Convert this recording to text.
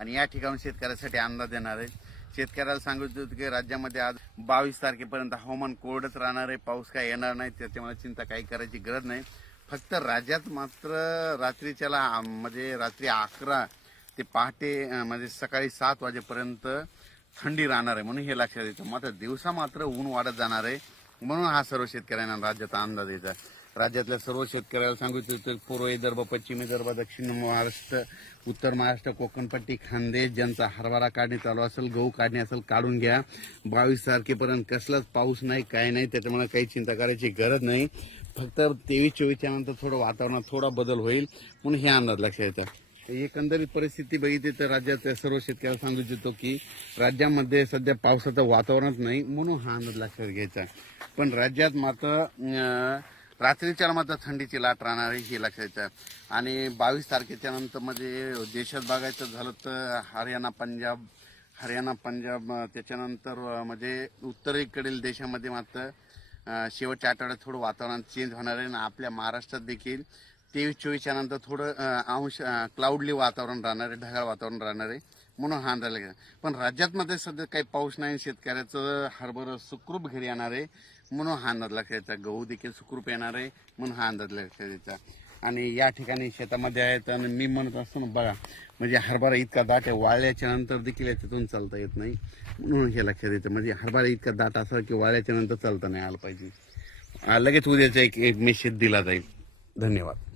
आणि या ठिकाणी शेतकऱ्यासाठी अंदाज देणार आहे. शेतकऱ्याला सांगितलं होतं की राज्यामध्ये आज बावीस तारखेपर्यंत हवामान कोरडंच राहणार आहे. पाऊस काय येणार नाही त्याच्यामुळे चिंता काही करायची गरज नाही. फक्त राज्यात मात्र रात्रीच्याला म्हणजे रात्री अकरा ते पहाटे म्हणजे सकाळी सात वाजेपर्यंत थंडी राहणार आहे म्हणून हे लक्षात येतं. मात्र दिवसा मात्र ऊन वाढत जाणार आहे म्हणून हा सर्व शेतकऱ्यांना राज्याचा अंदाज यायचा राज्यातल्या सर्व शेतकऱ्याला सांगितलं इच्छितो पूर्व विदर्भ पश्चिम विदर्भ दक्षिण महाराष्ट्र उत्तर महाराष्ट्र कोकणपट्टी खानदेश ज्यांचा हरभरा काढणी चालू असेल गहू काढणी असेल काढून घ्या. बावीस तारखेपर्यंत कसलाच पाऊस नाही काय नाही त्याच्यामुळे काही चिंता करायची गरज नाही. फक्त तेवीस चोवीसच्या नंतर थोडं वातावरणात थोडा बदल होईल म्हणून हे अंदाज लक्षात येतं. एकंदरीत परिस्थिती बघितली तर राज्यातल्या सर्व शेतकऱ्याला सांगू इच्छितो की राज्यामध्ये सध्या पावसाचं वातावरणच नाही म्हणून हा अंदाज लक्षात घ्यायचा. पण राज्यात मात्र रात्रीच्या मात्र थंडीची लाट राहणार आहे हे लक्षात येतं. आणि बावीस तारखेच्या नंतर म्हणजे देशात बघायचं झालं तर हरियाणा पंजाब हरियाणा पंजाब त्याच्यानंतर म्हणजे उत्तरेकडील देशामध्ये मात्र शेवटच्या आठवड्यात थोडं वातावरण चेंज होणार आहे. आणि आपल्या महाराष्ट्रात देखील तेवीस चोवीसच्या नंतर थोडं अंश क्लाउडली वातावरण राहणार आहे ढगाळ वातावरण राहणार आहे. म्हणून हा अंदाज लागेल. पण राज्यात मध्ये सध्या काही पाऊस नाही शेतकऱ्याचं हरभर सुखरूप घरी येणार आहे म्हणून हा अंदाज लक्षात यायचा गहू देखील सुखरूप येणार आहे म्हणून हा अंदाज लक्षात यायचा आणि या ठिकाणी शेतामध्ये आहेत आणि मी म्हणत असतो ना बघा म्हणजे हरभरा इतका दाट आहे वाळल्याच्या नंतर देखील याच्यातून चालता येत नाही म्हणून हे लक्षात येतं. म्हणजे हरभरा इतका दाट असा की वाळल्याच्या नंतर चालता नाही आलं पाहिजे. लगेच उद्याचा एक एक मेसेज दिला जाईल. धन्यवाद.